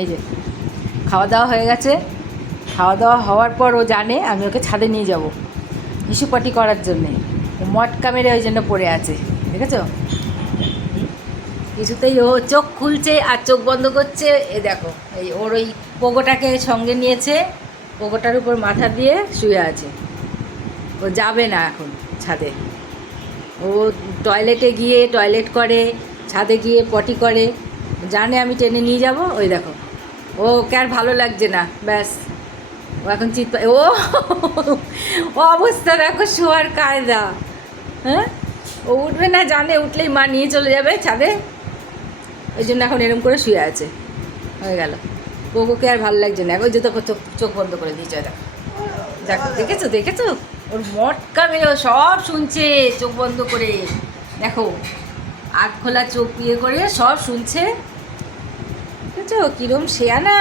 এই যে খাওয়া দাওয়া হয়ে গেছে। খাওয়া দাওয়া হওয়ার পর ও জানে আমি ওকে ছাদে নিয়ে যাব হিসুপাটি করার জন্যে। মটকা মেরে ওই জন্য পড়ে আছে, দেখেছো? কিছুতেই ও চোখ খুলছে আর চোখ বন্ধ করছে। এ দেখো, এই ওর ওই পোগোটাকে সঙ্গে নিয়েছে, পোগোটার উপর মাথা দিয়ে শুয়ে আছে। ও যাবে না এখন ছাদে। ও টয়লেটে গিয়ে টয়লেট করে, ছাদে গিয়ে পটি করে, জানে আমি টেনে নিয়ে যাব। ওই দেখো, ওকে আর ভালো লাগছে না, ব্যাস ও এখন ও ও অবস্থা দেখো, শোয়ার কায়দা। হ্যাঁ, ও উঠবে না, জানে উঠলেই মা নিয়ে চলে যাবে ছাদে, ওই জন্য এখন এরম করে শুয়ে আছে। হয়ে গেল, ওকে আর ভালো লাগছে না। ওই যে তোকে চোখ চোখ বন্ধ করে দিয়েছে, দেখো দেখো, দেখেছো দেখেছো? ওর মটকা মেরে ও সব শুনছে চোখ বন্ধ করে। দেখো, আখ খোলা চোখ ইয়ে করে সব শুনছে, দেখেছো কিরম শেয়ানা।